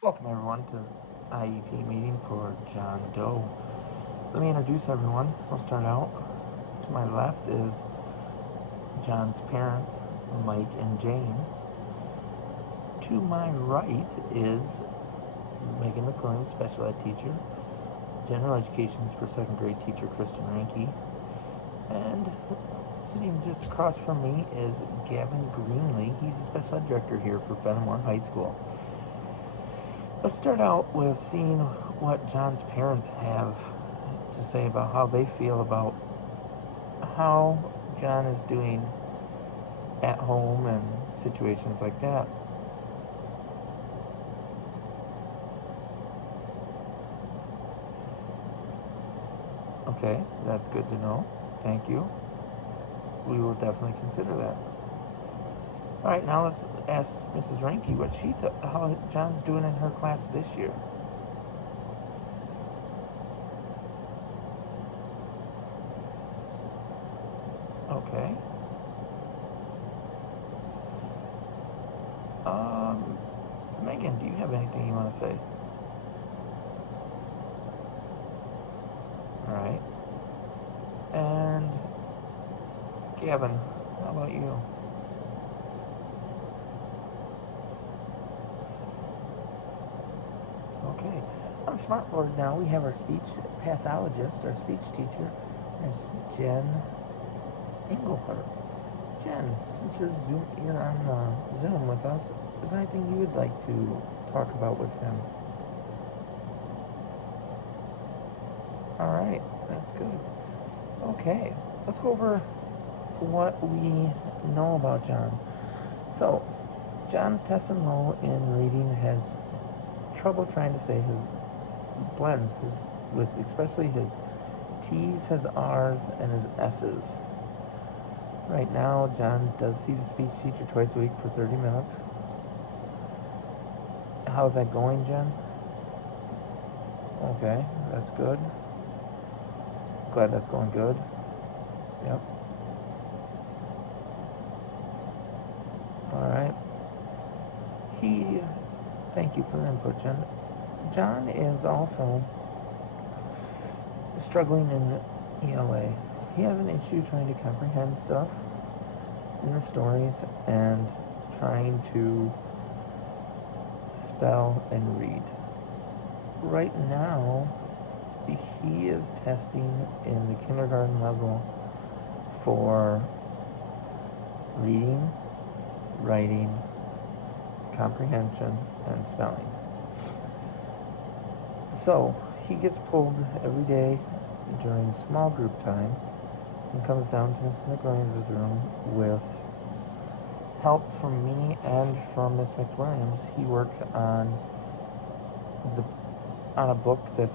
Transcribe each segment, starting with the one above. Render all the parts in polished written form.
Welcome everyone to IEP meeting for John Doe. Let me introduce everyone. I'll start out. To my left is John's parents, Mike and Jane. To my right is Megan McWilliams, special ed teacher. General education's for second grade teacher Kristen Ranke. And sitting just across from me is Gavin Greenlee. He's a special ed director here for Fenimore High School. Let's start out with seeing what John's parents have to say about how they feel about how John is doing at home and situations like that. Okay, that's good to know. Thank you. We will definitely consider that. All right, now let's ask Mrs. Ranke what how John's doing in her class this year. Okay. Um, Megan, do you have anything you want to say? All right. And Gavin, how about you? Okay. On the smartboard now, we have our speech pathologist, our speech teacher, is Jen Engelhardt. Jen, since you're on the Zoom with us, is there anything you would like to talk about with him? All right, that's good. Okay, let's go over what we know about John. So, John's testing low in reading, has trouble trying to say his blends, with especially his T's, his R's, and his S's. Right now, John does see the speech teacher twice a week for 30 minutes. How's that going, Jen? Okay, that's good. Glad that's going good. Yep. All right. Thank you for the input, Jen. John is also struggling in ELA. He has an issue trying to comprehend stuff in the stories and trying to spell and read. Right now, he is testing in the kindergarten level for reading, writing, comprehension, and spelling. So he gets pulled every day during small group time and comes down to Mrs. McWilliams' room with help from me and from Miss McWilliams. He works on a book that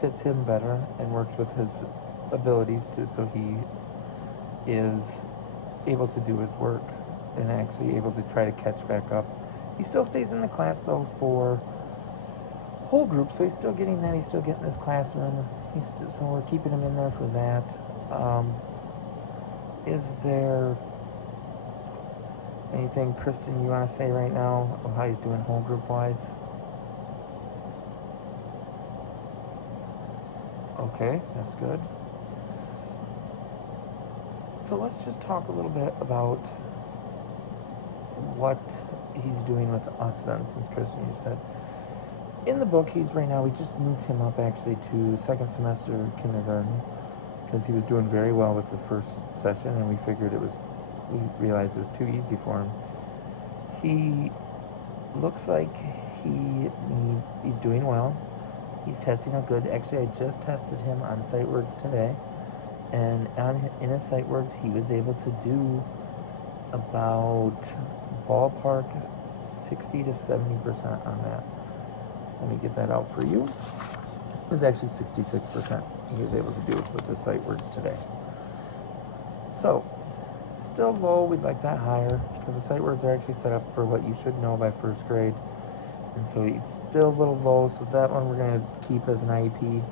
fits him better and works with his abilities too, so he is able to do his work and actually able to try to catch back up. He still stays in the class though for whole group, so he's still getting that. He's still getting his classroom. So we're keeping him in there for that. Is there anything, Kristen, you want to say right now of how he's doing whole group wise? Okay, that's good. So let's just talk a little bit about what he's doing with us then, since Kristen, you said. In the book, we just moved him up actually to second semester kindergarten because he was doing very well with the first session, and we realized it was too easy for him. He looks like he's doing well. He's testing out good. Actually, I just tested him on sight words today, and in his sight words, he was able to do about ballpark 60 to 70% on that. Let me get that out for you. It was actually 66% he was able to do with the sight words today. So, still low. We'd like that higher because the sight words are actually set up for what you should know by first grade. And so he's still a little low, so that one we're going to keep as an IEP.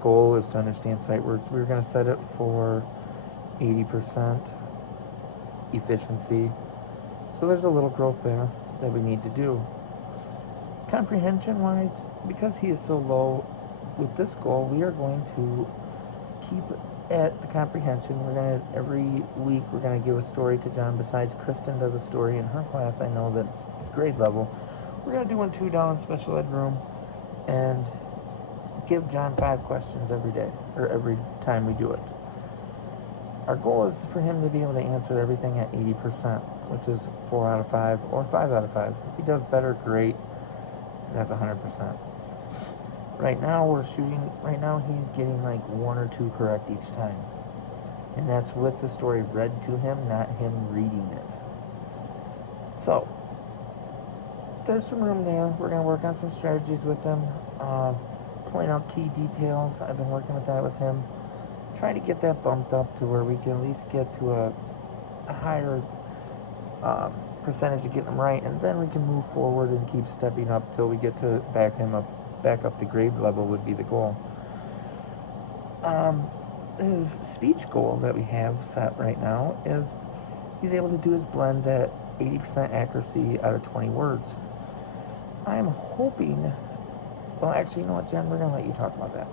Goal is to understand sight words. We're going to set it for 80% efficiency. So there's a little growth there that we need to do. Comprehension-wise, because he is so low with this goal, we are going to keep at the comprehension. We're going to, every week, we're going to give a story to John. Besides, Kristen does a story in her class. I know that's grade level. We're going to do 1 2 down in special ed room and give John 5 questions every day, or every time we do it. Our goal is for him to be able to answer everything at 80%, which is 4 out of 5 or 5 out of 5. If he does better, great. That's 100%. Right now he's getting like 1 or 2 correct each time. And that's with the story read to him, not him reading it. So, there's some room there. We're going to work on some strategies with him. Point out key details. I've been working with that with him. Trying to get that bumped up to where we can at least get to a higher percentage of getting them right, and then we can move forward and keep stepping up till we get to back up to grade level would be the goal. His speech goal that we have set right now is he's able to do his blends at 80% accuracy out of 20 words. I'm hoping, well, actually, you know what, Jen, we're going to let you talk about that.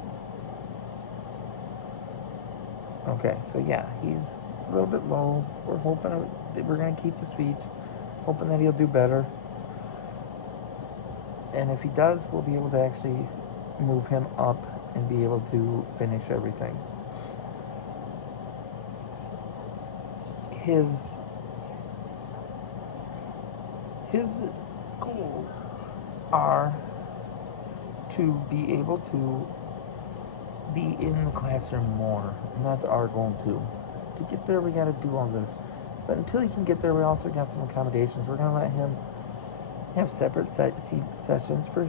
Okay, so yeah, he's a little bit low. We're hoping that we're going to keep the speech, hoping that he'll do better. And if he does, we'll be able to actually move him up and be able to finish everything. His goals are to be able to be in the classroom more, and that's our goal too. To get there, we got to do all this, but until he can get there, we also got some accommodations. We're going to let him have separate sessions for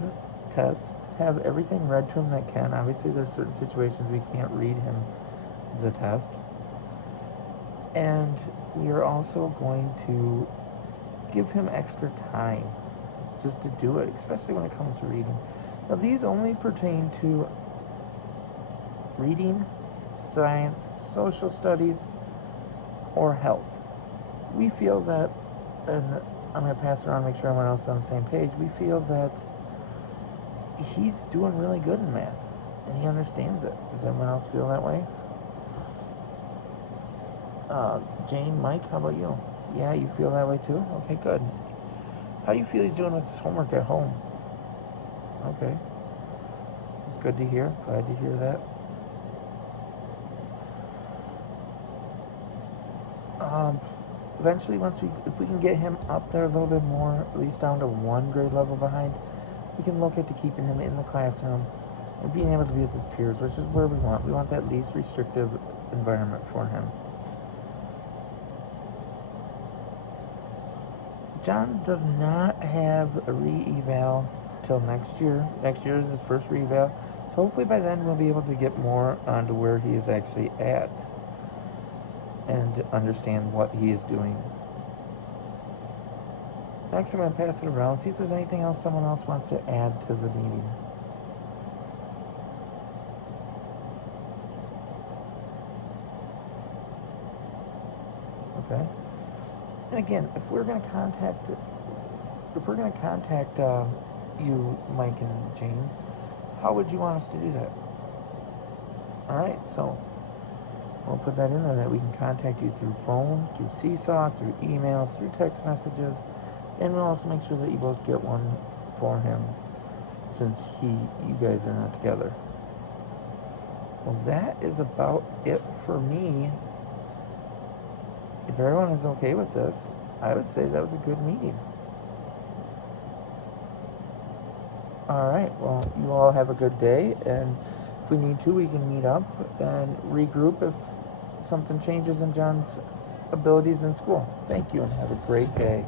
tests, have everything read to him that can. Obviously, there's certain situations we can't read him the test, and we are also going to give him extra time just to do it, especially when it comes to reading. Now, these only pertain to reading, science, social studies, or health. We feel that, and I'm going to pass it around, make sure everyone else is on the same page, we feel that he's doing really good in math, and he understands it. Does everyone else feel that way? Jane, Mike, how about you? Yeah, you feel that way too? Okay, good. How do you feel he's doing with his homework at home? Okay. It's good to hear. Glad to hear that. Eventually, if we can get him up there a little bit more, at least down to 1 grade level behind, we can look at keeping him in the classroom and being able to be with his peers, which is where we want. We want that least restrictive environment for him. John does not have a re-eval till next year. Next year is his first re-eval. So hopefully by then we'll be able to get more onto where he is actually at and understand what he is doing. Next, I'm going to pass it around, see if there's anything else someone else wants to add to the meeting. Okay. And again, if we're going to contact you, Mike and Jane, how would you want us to do that? All right, so we'll put that in there that we can contact you through phone, through Seesaw, through emails, through text messages, and we'll also make sure that you both get one for him since you guys are not together. Well, that is about it for me. If everyone is okay with this, I would say that was a good meeting. All right, well, you all have a good day, and if we need to, we can meet up and regroup if something changes in John's abilities in school. Thank you, and have a great day.